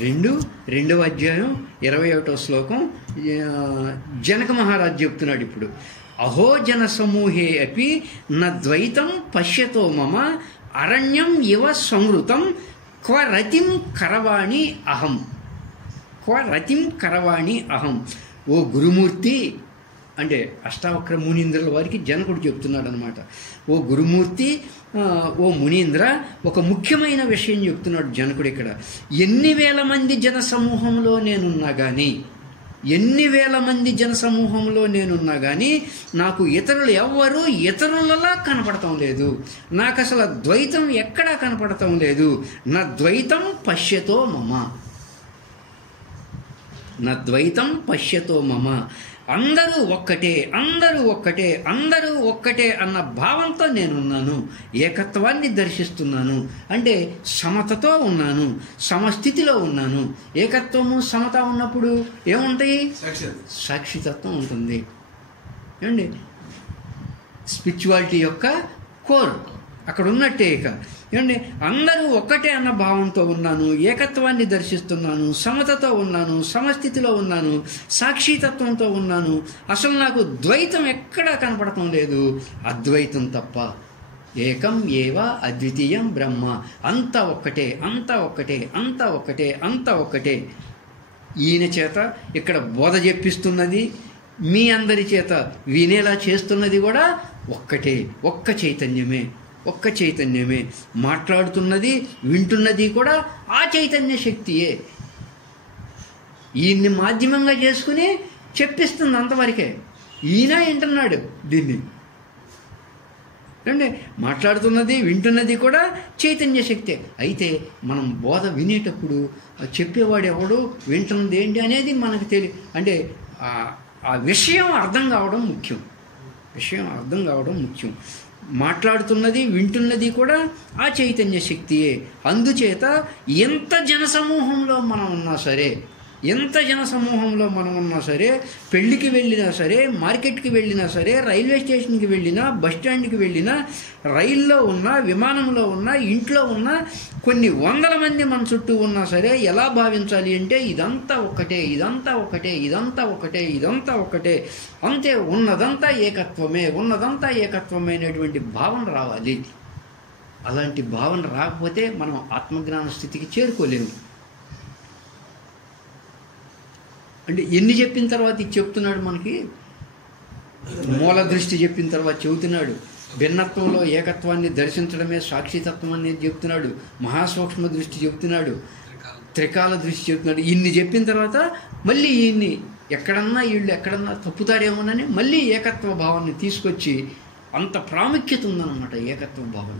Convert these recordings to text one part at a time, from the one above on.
రెండవ అధ్యాయం 21వ శ్లోకం జనక మహారాజు చెప్తున్నాడు ఇప్పుడు. అహో జన సమూహే అపి నద్వైతం పశ్యతో మమ అరణ్యం ఇవ సంవృతం క్వరతిం కరవాణి అహం. క్వరతిం కరవాణి అహం. ఓ గురుమూర్తి అంటే అష్టావక్ర మునీంద్రుల వారికి జనకుడు చెప్తున్నాడు అనమాట. ఓ గురుమూర్తి, ఓ మునీంద్ర, ఒక ముఖ్యమైన విషయం చెప్తున్నాడు జనకుడు ఇక్కడ. ఎన్ని వేల మంది జన సమూహంలో నేనున్నా కానీ నాకు ఇతరులు ఎవ్వరూ ఇతరులలా కనపడటం లేదు. నాకు అసలు ద్వైతం ఎక్కడా కనపడటం లేదు. నా ద్వైతం పశ్యతో మమ, నా ద్వైతం పశ్యతో మమ. అందరూ ఒక్కటే, అందరూ ఒక్కటే, అందరూ ఒక్కటే అన్న భావంతో నేనున్నాను. ఏకత్వాన్ని దర్శిస్తున్నాను. అంటే సమతతో ఉన్నాను, సమస్థితిలో ఉన్నాను. ఏకత్వము సమత ఉన్నప్పుడు ఏముంటాయి? సాక్షితత్వం ఉంటుంది. ఏమండి, స్పిరిచువాలిటీ యొక్క కోర్ అక్కడ ఉన్నట్టే. ఇక ఏమండి, అందరూ ఒక్కటే అన్న భావంతో ఉన్నాను, ఏకత్వాన్ని దర్శిస్తున్నాను, సమతతో ఉన్నాను, సమస్థితిలో ఉన్నాను, సాక్షితత్వంతో ఉన్నాను. అసలు నాకు ద్వైతం ఎక్కడా కనపడటం లేదు, అద్వైతం తప్ప. ఏకం ఏవ అద్వితీయం బ్రహ్మ. అంతా ఒక్కటే, అంతా ఒక్కటే, అంతా ఒక్కటే, అంతా ఒక్కటే. ఈయన చేత ఇక్కడ బోధ చెప్పిస్తున్నది, మీ అందరి చేత వినేలా చేస్తున్నది కూడా ఒక్కటే, ఒక్క చైతన్యమే, ఒక్క చైతన్యమే. మాట్లాడుతున్నది, వింటున్నది కూడా ఆ చైతన్య శక్తియే. ఈయన్ని మాధ్యమంగా చేసుకుని చెప్పిస్తుంది అంతవరకే. ఈయన వింటున్నాడు దీన్ని. అంటే మాట్లాడుతున్నది, వింటున్నది కూడా చైతన్య శక్తే. అయితే మనం బోధ వినేటప్పుడు చెప్పేవాడు ఎవడు, వింటున్నది ఏంటి అనేది మనకు అంటే ఆ విషయం అర్థం కావడం ముఖ్యం. మాట్లాడుతున్నది, వింటున్నది కూడా ఆ చైతన్య శక్తియే. అందుచేత ఎంత జనసమూహంలో మనం ఉన్నా సరే, పెళ్ళికి వెళ్ళినా సరే, మార్కెట్కి వెళ్ళినా సరే, రైల్వే స్టేషన్కి వెళ్ళినా, బస్ స్టాండ్కి వెళ్ళినా, రైల్లో ఉన్నా, విమానంలో ఉన్నా, ఇంట్లో ఉన్నా, కొన్ని వందల మంది మన చుట్టూ ఉన్నా సరే ఎలా భావించాలి అంటే ఇదంతా ఒక్కటే, ఇదంతా ఒక్కటే, ఇదంతా ఒక్కటే, ఇదంతా ఒక్కటే, అంతే, ఉన్నదంతా ఏకత్వమే, ఉన్నదంతా ఏకత్వమే అనేటువంటి భావన రావాలి. అలాంటి భావన రాకపోతే మనం ఆత్మజ్ఞాన స్థితికి చేరుకోలేము. అంటే ఎన్ని చెప్పిన తర్వాత ఇది చెప్తున్నాడు మనకి? మూల దృష్టి చెప్పిన తర్వాత చెబుతున్నాడు. భిన్నత్వంలో ఏకత్వాన్ని దర్శించడమే సాక్షితత్వం అనేది చెప్తున్నాడు. మహాసూక్ష్మ దృష్టి చెప్తున్నాడు. త్రికాల దృష్టి చెప్తున్నాడు. ఇన్ని చెప్పిన తర్వాత మళ్ళీ వీళ్ళు ఎక్కడన్నా తప్పుతారేమోనని మళ్ళీ ఏకత్వ భావాన్ని తీసుకొచ్చి, అంత ప్రాముఖ్యత ఉందన్నమాట ఏకత్వ భావన.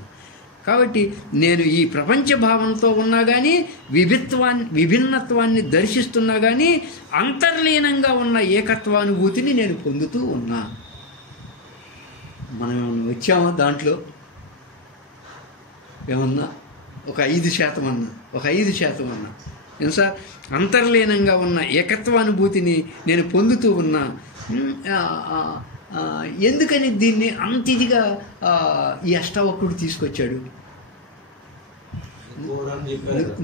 కాబట్టి నేను ఈ ప్రపంచ భావంతో ఉన్నా కానీ, విభిన్నత్వాన్ని దర్శిస్తున్నా కానీ, అంతర్లీనంగా ఉన్న ఏకత్వానుభూతిని నేను పొందుతూ ఉన్నా. మనం ఏమన్నా వచ్చామా దాంట్లో? ఏమన్నా ఒక 5% అన్నా, ఒక 5% అన్నా. ఏం సార్, అంతర్లీనంగా ఉన్న ఏకత్వానుభూతిని నేను పొందుతూ ఉన్నా. ఎందుకని దీన్ని అంత ఇదిగా ఈ అష్టావక్రుడు తీసుకొచ్చాడు?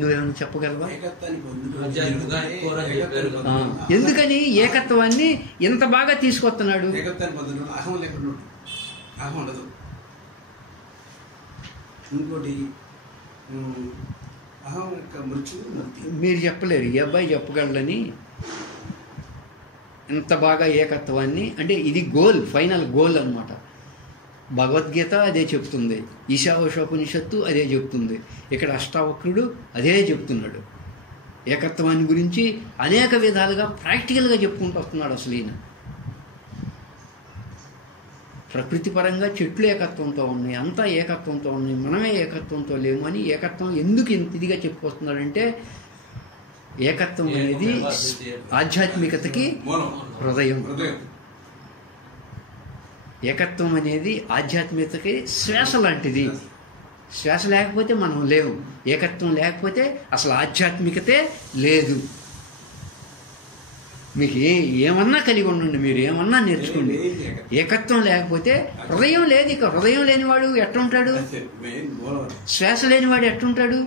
నువ్వేమైనా చెప్పగలవా? ఎందుకని ఏకత్వాన్ని ఎంత బాగా తీసుకొస్తున్నాడు? మీరు చెప్పలేరు, ఈ అబ్బాయి చెప్పగలడని. ఎంత బాగా ఏకత్వాన్ని అంటే ఇది గోల్, ఫైనల్ గోల్ అన్నమాట. భగవద్గీత అదే చెప్తుంది, ఈశావాస్యోపనిషత్తు అదే చెప్తుంది, ఇక్కడ అష్టావక్రుడు అదే చెప్తున్నాడు. ఏకత్వాన్ని గురించి అనేక విధాలుగా ప్రాక్టికల్గా చెప్పుకుంటూ వస్తున్నాడు. అసలు ఈయన ప్రకృతి పరంగా చెట్లు ఏకత్వంతో ఉన్నాయి, అంతా ఏకత్వంతో ఉన్నాయి, మనమే ఏకత్వంతో లేము అని. ఏకత్వం ఎందుకు ఇంత ఇదిగా చెప్పుకొస్తున్నాడంటే, ఏకత్వం అనేది ఆధ్యాత్మికతకి హృదయం. ఏకత్వం అనేది ఆధ్యాత్మికతకి శ్వాస లాంటిది. శ్వాస లేకపోతే మనం లేవు. ఏకత్వం లేకపోతే అసలు ఆధ్యాత్మికతే లేదు. మీకు ఏమన్నా కలిగి ఉండండి, మీరు ఏమన్నా నేర్చుకోండి, ఏకత్వం లేకపోతే హృదయం లేదు. ఇక హృదయం లేనివాడు ఎట్లుంటాడు? శ్వాస లేనివాడు ఎట్లుంటాడు?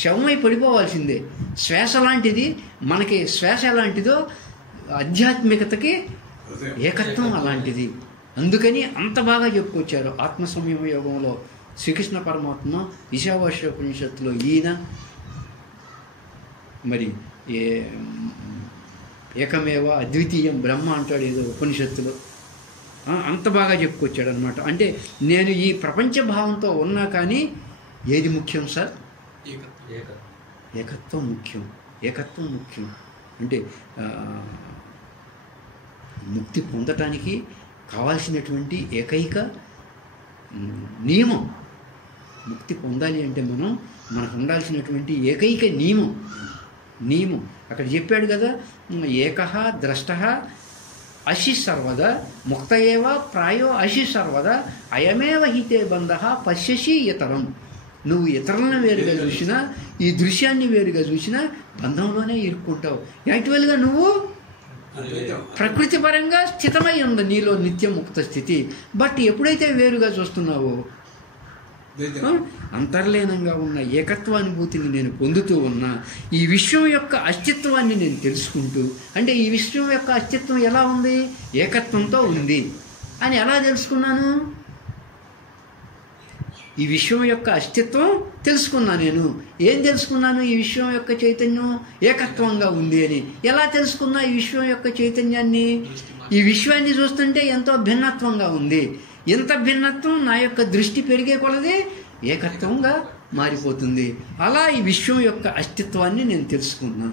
శవమై పడిపోవాల్సిందే. శ్వాస లాంటిది మనకి, శ్వాస ఎలాంటిదో ఆధ్యాత్మికతకి ఏకత్వం అలాంటిది. అందుకని అంత బాగా చెప్పుకొచ్చారు ఆత్మ సంయమ యోగంలో శ్రీకృష్ణ పరమాత్మ ఈశావాస్యోపనిషత్తులో. ఈయన మరి ఏకమేవ అద్వితీయం బ్రహ్మ అంటాడు ఏదో ఉపనిషత్తులో. అంత బాగా చెప్పుకొచ్చాడు అనమాట. అంటే నేను ఈ ప్రపంచ భావంతో ఉన్నా కానీ ఏది ముఖ్యం సార్? ఏకత్వం ముఖ్యం. ఏకత్వం ముఖ్యం. అంటే ముక్తి పొందటానికి కావాల్సినటువంటి ఏకైక నియమం, ముక్తి పొందాలి అంటే మనకు ఉండాల్సినటువంటి ఏకైక నియమం అక్కడ చెప్పాడు కదా, ఏకః ద్రష్టః అశి సర్వదా ముక్త ఏవ ప్రాయో అశి సర్వదా అయమేవ హితే బంధః పశ్యసి ఇతరం. నువ్వు ఇతరులను వేరుగా చూసినా, ఈ దృశ్యాన్ని వేరుగా చూసినా బంధంలోనే ఇరుక్కుంటావు. యాక్చువల్గా నువ్వు ప్రకృతి పరంగా స్థితమై ఉంది నీలో నిత్యముక్త స్థితి. బట్ ఎప్పుడైతే వేరుగా చూస్తున్నావో, అంతర్లీనంగా ఉన్న ఏకత్వానుభూతిని నేను పొందుతూ ఉన్నా, ఈ విశ్వం యొక్క అస్తిత్వాన్ని నేను తెలుసుకుంటూ, అంటే ఈ విశ్వం యొక్క అస్తిత్వం ఎలా ఉంది? ఏకత్వంతో ఉంది అని ఎలా తెలుసుకున్నాను? ఈ విశ్వం యొక్క అస్తిత్వం తెలుసుకున్నా. నేను ఏం తెలుసుకున్నాను? ఈ విశ్వం యొక్క చైతన్యం ఏకత్వంగా ఉంది అని. ఎలా తెలుసుకున్నా ఈ విశ్వం యొక్క చైతన్యాన్ని? ఈ విశ్వాన్ని చూస్తుంటే ఎంతో భిన్నత్వంగా ఉంది. ఎంత భిన్నత్వం నా యొక్క దృష్టి పెరిగే కొలది ఏకత్వంగా మారిపోతుంది. అలా ఈ విశ్వం యొక్క అస్తిత్వాన్ని నేను తెలుసుకున్నా.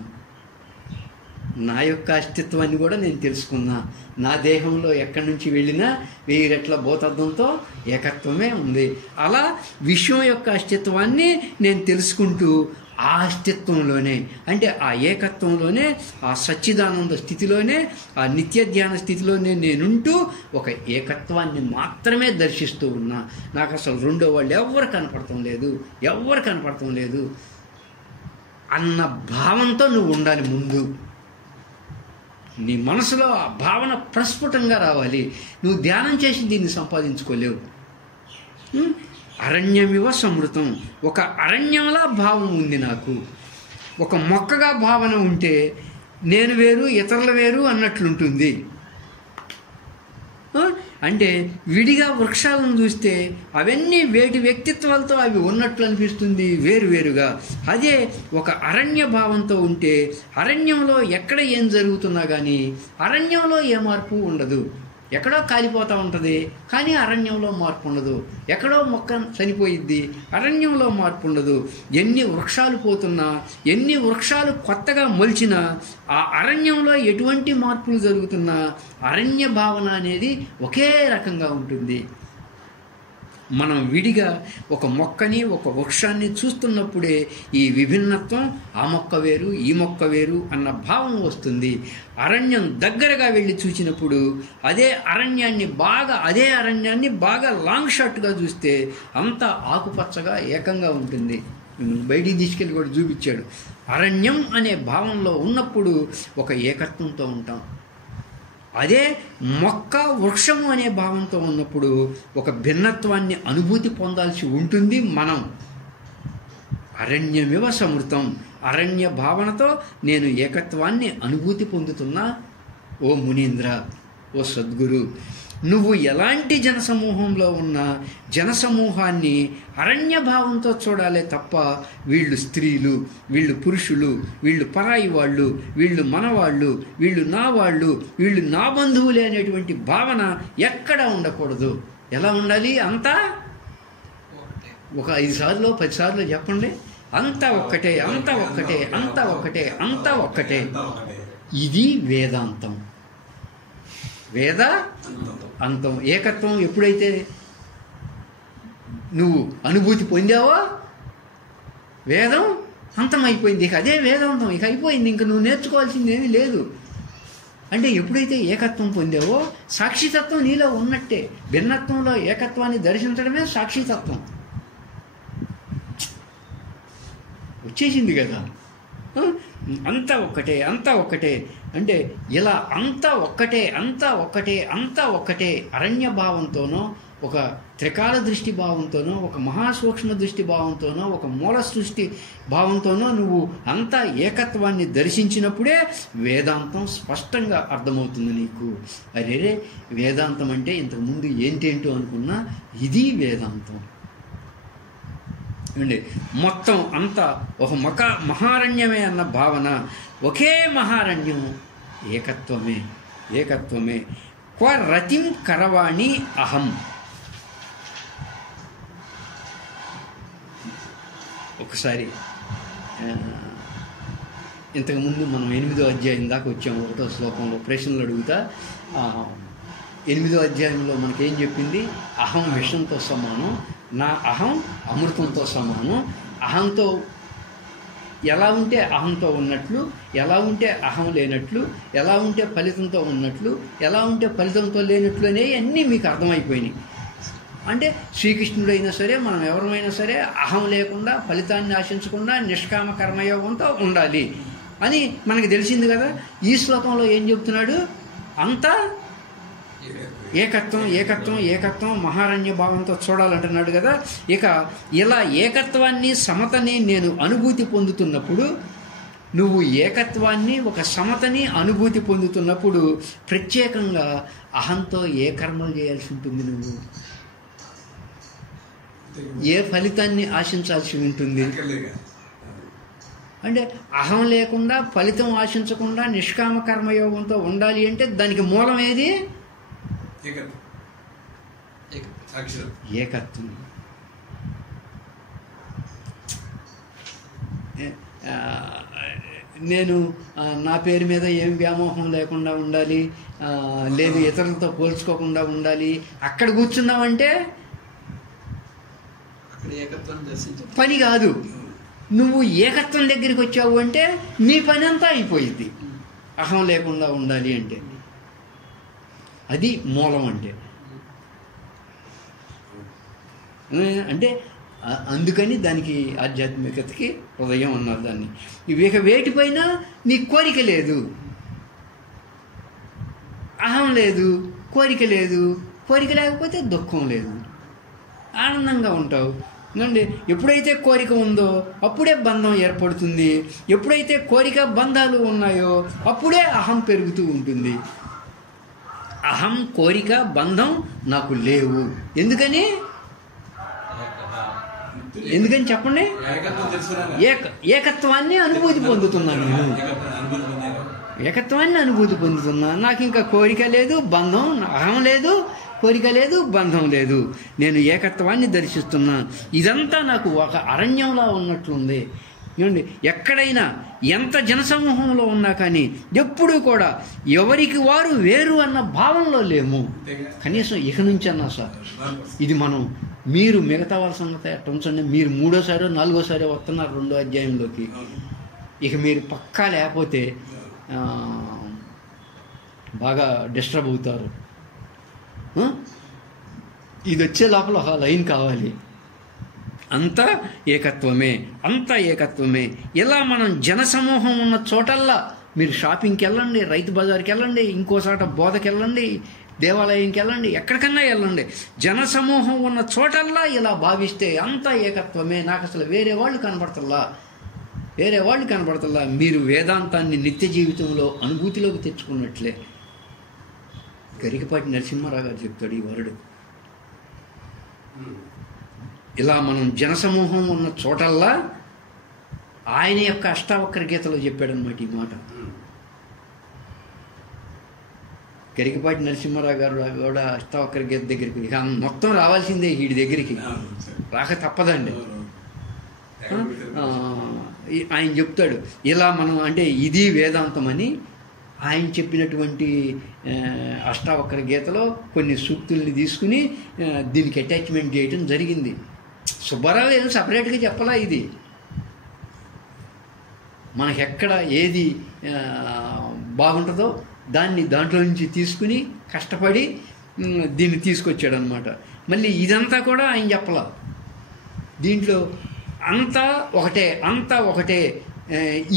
నా యొక్క అస్తిత్వాన్ని కూడా నేను తెలుసుకున్నా. నా దేహంలో ఎక్కడి నుంచి వెళ్ళినా 1000 రెట్ల భూతత్వంతో ఏకత్వమే ఉంది. అలా విశ్వం యొక్క అస్తిత్వాన్ని నేను తెలుసుకుంటూ ఆ అస్తిత్వంలోనే, అంటే ఆ ఏకత్వంలోనే, ఆ సచ్చిదానంద స్థితిలోనే, ఆ నిత్య ధ్యాన స్థితిలోనే నేనుంటూ ఒక ఏకత్వాన్ని మాత్రమే దర్శిస్తూ ఉన్నా. నాకు అసలు రెండో వాళ్ళు ఎవ్వరు కనపడటం లేదు అన్న భావంతో నువ్వు ఉండాలి. ముందు నీ మనసులో ఆ భావన ప్రస్ఫుటంగా రావాలి. నువ్వు ధ్యానం చేసి దీన్ని సంపాదించుకోలేవు. అరణ్యమివ సమృతం, ఒక అరణ్యంలా భావం ఉంది నాకు. ఒక మొక్కగా భావన ఉంటే నేను వేరు ఇతరులు వేరు అన్నట్లుంటుంది. అంటే విడిగా వృక్షాలను చూస్తే అవన్నీ వేటి వ్యక్తిత్వాలతో అవి ఉన్నట్లు అనిపిస్తుంది, వేరువేరుగా. అదే ఒక అరణ్య భావంతో ఉంటే అరణ్యంలో ఎక్కడ ఏం జరుగుతున్నా కానీ అరణ్యంలో ఏ మార్పు ఉండదు. ఎక్కడో కాలిపోతూ ఉంటుంది కానీ అరణ్యంలో మార్పు ఉండదు. ఎక్కడో మొక్క చనిపోయిద్ది, అరణ్యంలో మార్పు ఉండదు. ఎన్ని వృక్షాలు పోతున్నా, ఎన్ని వృక్షాలు కొత్తగా మొలిచినా, ఆ అరణ్యంలో ఎటువంటి మార్పులు జరుగుతున్నా అరణ్య భావన అనేది ఒకే రకంగా ఉంటుంది. మనం విడిగా ఒక మొక్కని, ఒక వృక్షాన్ని చూస్తున్నప్పుడే ఈ విభిన్నత్వం, ఆ మొక్క వేరు ఈ మొక్క వేరు అన్న భావం వస్తుంది. అరణ్యం దగ్గరగా వెళ్ళి చూసినప్పుడు అదే అరణ్యాన్ని బాగా లాంగ్ షాట్గా చూస్తే అంతా ఆకుపచ్చగా ఏకంగా ఉంటుంది. బయటికి తీసుకెళ్ళి కూడా చూపించాడు. అరణ్యం అనే భావంలో ఉన్నప్పుడు ఒక ఏకత్వంతో ఉంటాం. అదే మొక్క వృక్షము అనే భావంతో ఉన్నప్పుడు ఒక భిన్నత్వాన్ని అనుభూతి పొందాల్సి ఉంటుంది మనం. అరణ్యమివ సమృతం, అరణ్య భావనతో నేను ఏకత్వాన్ని అనుభూతి పొందుతున్నా. ఓ మునీంద్ర, ఓ సద్గురు, నువ్వు ఎలాంటి జనసమూహంలో ఉన్నా జనసమూహాన్ని అరణ్య భావంతో చూడాలే తప్ప వీళ్ళు స్త్రీలు, వీళ్ళు పురుషులు, వీళ్ళు పరాయి వాళ్ళు, వీళ్ళు మనవాళ్ళు, వీళ్ళు నా వాళ్ళు, వీళ్ళు నా బంధువులే అనేటువంటి భావన ఎక్కడా ఉండకూడదు. ఎలా ఉండాలి? అంతా ఒక 5 సార్లు 10 సార్లు చెప్పండి. అంతా ఒక్కటే, అంతా ఒక్కటే, అంతా ఒక్కటే, అంతా ఒక్కటే. ఇది వేదాంతం. వేద అంతం, ఏకత్వం ఎప్పుడైతే నువ్వు అనుభూతి పొందావో వేదం అంతమైపోయింది. ఇక అదే వేదాంతం, ఇక అయిపోయింది. ఇంక నువ్వు నేర్చుకోవాల్సింది ఏమీ లేదు. అంటే ఎప్పుడైతే ఏకత్వం పొందావో సాక్షితత్వం నీలో ఉన్నట్టే. భిన్నత్వంలో ఏకత్వాన్ని దర్శించడమే సాక్షితత్వం. వచ్చేసింది కదా. అంతా ఒక్కటే, అంతా ఒక్కటే అంటే ఇలా అంతా ఒక్కటే, అంతా ఒక్కటే, అంతా ఒక్కటే అరణ్య భావంతోనో ఒక త్రికాల దృష్టి భావంతోనో, ఒక మహాసూక్ష్మ దృష్టి భావంతోనో, ఒక మూల సృష్టి భావంతోనో నువ్వు అంతా ఏకత్వాన్ని దర్శించినప్పుడే వేదాంతం స్పష్టంగా అర్థమవుతుంది నీకు. అరే వేదాంతం అంటే ఇంతకుముందు ఏంటేంటో అనుకున్నా ఇది వేదాంతం అండి. మొత్తం అంతా ఒక మహారణ్యమే అన్న భావన, ఒకే మహారణ్యం, ఏకత్వమే ఏకత్వమే. క్వ రతిం కరవాణి అహం. ఒకసారి ఇంతకుముందు మనం 8వ అధ్యాయం దాకా వచ్చాము. 1వ శ్లోకంలో ప్రశ్నలు అడుగుతా 8వ అధ్యాయంలో మనకేం చెప్పింది? అహం విషంతో సమానం, నా అహం అమృతంతో సమానం. అహంతో ఎలా ఉంటే అహంతో ఉన్నట్లు, ఎలా ఉంటే అహం లేనట్లు, ఎలా ఉంటే ఫలితంతో ఉన్నట్లు, ఎలా ఉంటే ఫలితంతో లేనట్లు అనేవి అన్నీ మీకు అర్థమైపోయినాయి. అంటే శ్రీకృష్ణుడైనా సరే, మనం ఎవరమైనా సరే అహం లేకుండా, ఫలితాన్ని ఆశించకుండా నిష్కామ కర్మయోగంతో ఉండాలి అని మనకి తెలిసింది కదా. ఈ శ్లోకంలో ఏం చెప్తున్నాడు? అంతా ఏకత్వం ఏకత్వం ఏకత్వం మహారణ్య భావంతో చూడాలంటున్నాడు కదా. ఇక ఇలా ఏకత్వాన్ని సమతని నేను అనుభూతి పొందుతున్నప్పుడు, నువ్వు ఏకత్వాన్ని ఒక సమతని అనుభూతి పొందుతున్నప్పుడు ప్రత్యేకంగా అహంతో ఏ కర్మలు చేయాల్సి ఉంటుంది? నువ్వు ఏ ఫలితాన్ని ఆశించాల్సి ఉంటుంది? అంటే అహం లేకుండా, ఫలితం ఆశించకుండా నిష్కామ కర్మయోగంతో ఉండాలి అంటే దానికి మూలం ఏది? ఏకత్వం. నేను నా పేరు మీద ఏం వ్యామోహం లేకుండా ఉండాలి, లేదు ఇతరులతో పోల్చుకోకుండా ఉండాలి, అక్కడ కూర్చున్నావంటే పని కాదు. నువ్వు ఏకత్వం దగ్గరికి వచ్చావు అంటే నీ పని అంతా అయిపోయింది. అహం లేకుండా ఉండాలి అంటే అది మూలం. అంటే అందుకని దానికి ఆధ్యాత్మికతకి హృదయం అన్నారు దాన్ని. ఇక వేటిపైన నీ కోరిక లేదు, అహం లేదు, కోరిక లేదు. కోరిక లేకపోతే దుఃఖం లేదు, ఆనందంగా ఉంటావు. ఎందుకంటే ఎప్పుడైతే కోరిక ఉందో అప్పుడే బంధం ఏర్పడుతుంది. ఎప్పుడైతే కోరిక బంధాలు ఉన్నాయో అప్పుడే అహం పెరుగుతూ ఉంటుంది. అహం, కోరిక, బంధం నాకు లేవు. ఎందుకని చెప్పండి? ఏకత్వాన్ని అనుభూతి పొందుతున్నాను నేను. ఏకత్వాన్ని అనుభూతి పొందుతున్నా. నాకు ఇంకా కోరిక లేదు, బంధం, అహం లేదు, కోరిక లేదు, బంధం లేదు. నేను ఏకత్వాన్ని దర్శిస్తున్నా. ఇదంతా నాకు ఒక అరణ్యంలా ఉన్నట్లుంది. ఏమండి, ఎక్కడైనా ఎంత జనసమూహంలో ఉన్నా కానీ ఎప్పుడూ కూడా ఎవరికి వారు వేరు అన్న భావనలో లేము. కనీసం ఇక నుంచి అన్నా సార్, ఇది మనం మీరు మిగతా వాళ్ళ సంగతి ఎట్ట ఉంచండి. మీరు 3వసారో 4వసారో వస్తున్నారు 2వ అధ్యాయంలోకి. ఇక మీరు పక్కా లేకపోతే బాగా డిస్టర్బ్ అవుతారు. ఇది వచ్చే లోపల ఒక లైన్ కావాలి. అంతా ఏకత్వమే, అంతా ఏకత్వమే. ఇలా మనం జనసమూహం ఉన్న చోటల్లా, మీరు షాపింగ్కి వెళ్ళండి, రైతు బజార్కి వెళ్ళండి, ఇంకోసాట బోధకి వెళ్ళండి, దేవాలయంకి వెళ్ళండి, ఎక్కడికన్నా వెళ్ళండి, జనసమూహం ఉన్న చోటల్లా ఇలా భావిస్తే అంతా ఏకత్వమే. నాకు అసలు వేరే వాళ్ళు కనబడతల్లా. మీరు వేదాంతాన్ని నిత్య జీవితంలో అనుభూతిలోకి తెచ్చుకున్నట్లే. గరికపాటి నరసింహారావు గారు చెప్తాడు ఈ వరుడు. ఇలా మనం జనసమూహం ఉన్న చోటల్లా ఆయన యొక్క అష్టావక్ర గీతలో చెప్పాడనమాట ఈ మాట. గరికపాటి నరసింహారావు గారు కూడా అష్టావక్ర గీత దగ్గరికి ఇక మొత్తం రావాల్సిందే, వీడి దగ్గరికి రాక తప్పదండి. ఆయన చెప్తాడు ఇలా మనం అంటే ఇది వేదాంతం అని. ఆయన చెప్పినటువంటి అష్టావక్ర గీతలో కొన్ని సూక్తుల్ని తీసుకుని దీనికి అటాచ్మెంట్ చేయటం జరిగింది. సుబ్బారావు ఏదో సపరేట్గా చెప్పలా. ఇది మనకెక్కడ ఏది బాగుంటుందో దాంట్లో నుంచి తీసుకుని కష్టపడి దీన్ని తీసుకొచ్చాడు అనమాట. మళ్ళీ ఇదంతా కూడా ఆయన చెప్పలా. దీంట్లో అంతా ఒకటే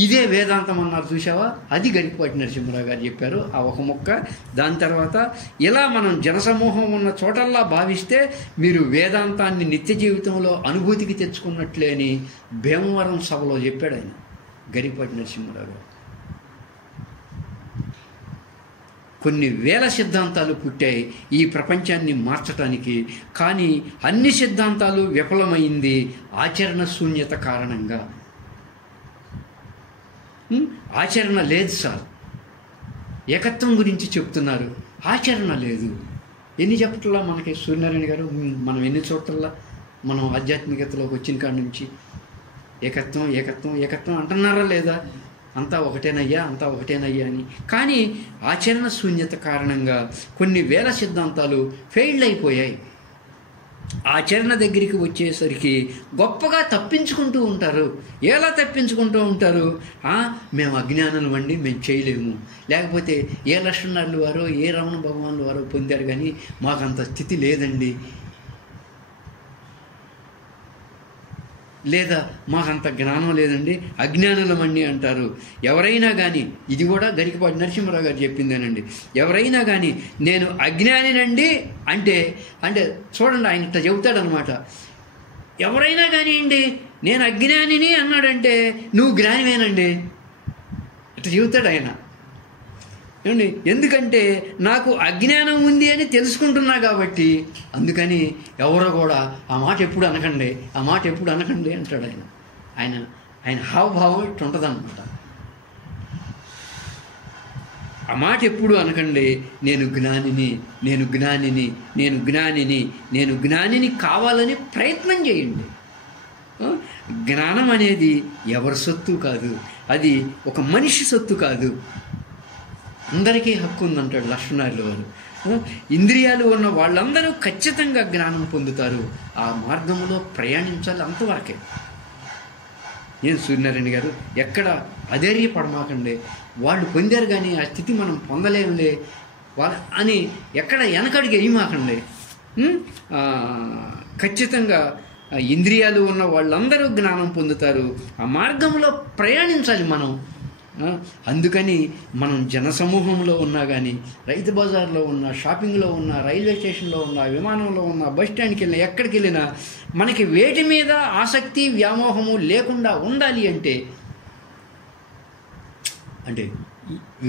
ఇదే వేదాంతం అన్నారు చూసావా, అది గరికపాటి నరసింహరావు గారు చెప్పారు ఆ ఒక ముక్క. దాని తర్వాత ఇలా మనం జనసమూహం ఉన్న చోటల్లా భావిస్తే మీరు వేదాంతాన్ని నిత్య జీవితంలో అనుభూతికి తెచ్చుకున్నట్లే అని భీమవరం సభలో చెప్పాడు ఆయన, గరికపాటి నరసింహరావు గారు. కొన్ని వేల సిద్ధాంతాలు పుట్టాయి ఈ ప్రపంచాన్ని మార్చటానికి, కానీ అన్ని సిద్ధాంతాలు విఫలమైంది ఆచరణ శూన్యత కారణంగా. ఆచరణ లేదు సార్. ఏకత్వం గురించి చెప్తున్నారు, ఆచరణ లేదు. ఎన్ని చెప్పట్లా మనకి సూర్యనారాయణ గారు, మనం ఎన్ని చోట్ల మనం ఆధ్యాత్మికతలోకి వచ్చిన కాడి నుంచి ఏకత్వం ఏకత్వం ఏకత్వం అంటున్నారా లేదా? అంతా ఒకటేనయ్యా, అంతా ఒకటేనయ్యా అని. కానీ ఆచరణ శూన్యత కారణంగా కొన్ని వేల సిద్ధాంతాలు ఫెయిల్ అయిపోయాయి. ఆచరణ దగ్గరికి వచ్చేసరికి గొప్పగా తప్పించుకుంటూ ఉంటారు. ఎలా తప్పించుకుంటూ ఉంటారు? మేము అజ్ఞానులు అండి, మేము చేయలేము, లేకపోతే ఏ లక్ష్మణులు వారో ఏ రమణ భగవాన్లు వారో పొందారు కానీ మాకు అంత స్థితి లేదండి, లేదా మాకంత జ్ఞానం లేదండి, అజ్ఞానులమండి అంటారు. ఎవరైనా కానీ, ఇది కూడా గరికపాటి నరసింహరావు గారు చెప్పిందేనండి, ఎవరైనా కానీ నేను అజ్ఞానినండి అంటే చూడండి ఆయన ఇట్లా చెబుతాడనమాట. ఎవరైనా కానివ్వండి నేను అజ్ఞానిని అన్నాడంటే నువ్వు జ్ఞానివేనండి ఇట్లా చెబుతాడు ఆయన. ఏమండి, ఎందుకంటే నాకు అజ్ఞానం ఉంది అని తెలుసుకుంటున్నా కాబట్టి, అందుకని ఎవరో కూడా ఆ మాట ఎప్పుడు అనకండి, ఆ మాట ఎప్పుడు అనకండి అంటాడు ఆయన. ఆయన ఆయన హావభావం ఇట్టు ఉంటుందన్నమాట. ఆ మాట ఎప్పుడు అనకండి, నేను జ్ఞానిని, నేను జ్ఞానిని, నేను జ్ఞానిని, నేను జ్ఞానిని కావాలని ప్రయత్నం చేయండి. జ్ఞానం అనేది ఎవరి సొత్తు కాదు, అది ఒక మనిషి సొత్తు కాదు, అందరికీ హక్కు ఉందంటాడు లక్ష్మణారులు వారు. ఇంద్రియాలు ఉన్న వాళ్ళందరూ ఖచ్చితంగా జ్ఞానం పొందుతారు, ఆ మార్గంలో ప్రయాణించాలి, అంతవరకే. నేను సూర్యనారాయణ గారు ఎక్కడ అధైర్యపడమాకండి, వాళ్ళు పొందారు కానీ ఆ స్థితి మనం పొందలేములే అని ఎక్కడ వెనకడికి వేయమాకండి. ఖచ్చితంగా ఇంద్రియాలు ఉన్న వాళ్ళందరూ జ్ఞానం పొందుతారు, ఆ మార్గంలో ప్రయాణించాలి మనం. అందుకని మనం జనసమూహంలో ఉన్నా కానీ, రైతు బజార్లో ఉన్నా, షాపింగ్లో ఉన్నా, రైల్వే స్టేషన్లో ఉన్నా, విమానంలో ఉన్నా, బస్ స్టాండ్కి వెళ్ళినా, ఎక్కడికి వెళ్ళినా మనకి వేటి మీద ఆసక్తి వ్యామోహము లేకుండా ఉండాలి అంటే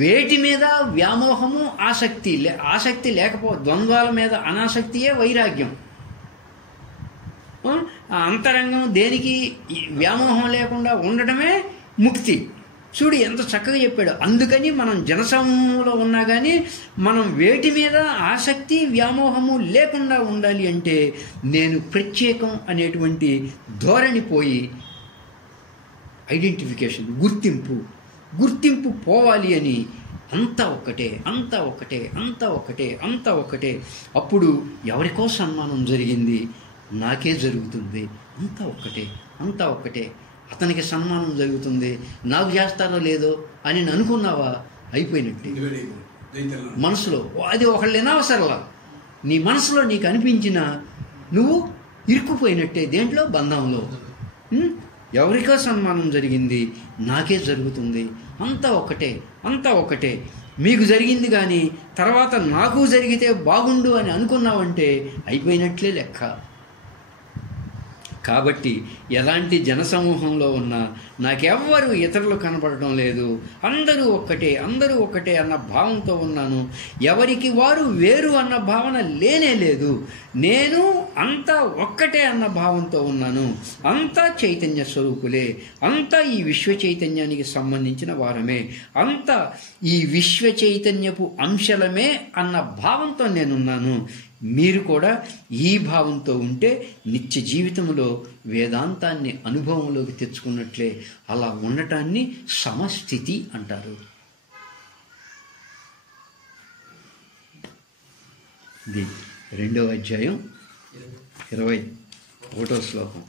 వేటి మీద వ్యామోహము ఆసక్తి ద్వంద్వాల మీద అనాసక్తియే వైరాగ్యం. అంతరంగం దేనికి వ్యామోహం లేకుండా ఉండటమే ముక్తి. చూడు ఎంత చక్కగా చెప్పాడు. అందుకని మనం జనసమూహంలో ఉన్నా కానీ మనం వేటి మీద ఆసక్తి వ్యామోహము లేకుండా ఉండాలి అంటే నేను ప్రత్యేకం అనేటువంటి ధోరణి పోయి ఐడెంటిఫికేషన్, గుర్తింపు పోవాలి అని అంతా ఒక్కటే, అంతా ఒకటే, అంతా ఒకటే, అంతా ఒకటే. అప్పుడు ఎవరికో సన్మానం జరిగింది, నాకే జరుగుతుంది, అంతా ఒక్కటే, అంతా ఒకటే. అతనికి సన్మానం జరుగుతుంది, నాకు చేస్తారో లేదో అని అనుకున్నావా, అయిపోయినట్టే. మనసులో అది ఒకళ్ళు వినవసరలా, నీ మనసులో నీకు అనిపించిన నువ్వు ఇరుక్కుపోయినట్టే దేంట్లో, బంధంలో. ఎవరికో సన్మానం జరిగింది, నాకే జరుగుతుంది, అంతా ఒకటే, అంతా ఒకటే. మీకు జరిగింది కానీ తర్వాత నాకు జరిగితే బాగుండు అని అనుకున్నావంటే అయిపోయినట్లే లెక్క. కాబట్టి ఎలాంటి జనసమూహంలో ఉన్నా నాకెవ్వరు ఇతరులు కనపడటం లేదు, అందరూ ఒక్కటే అన్న భావంతో ఉన్నాను. ఎవరికి వారు వేరు అన్న భావన లేనే లేదు. నేను అంతా ఒక్కటే అన్న భావంతో ఉన్నాను. అంతా చైతన్య స్వరూపులే, అంతా ఈ విశ్వ చైతన్యానికి సంబంధించిన వారమే, అంతా ఈ విశ్వ చైతన్యపు అంశలమే అన్న భావంతో నేనున్నాను. మీరు కూడా ఈ భావంతో ఉంటే నిత్య జీవితంలో వేదాంతాన్ని అనుభవంలోకి తెచ్చుకున్నట్లే. అలా ఉండటాన్ని సమస్థితి అంటారు. ఇది 2వ అధ్యాయం 21వ శ్లోకం.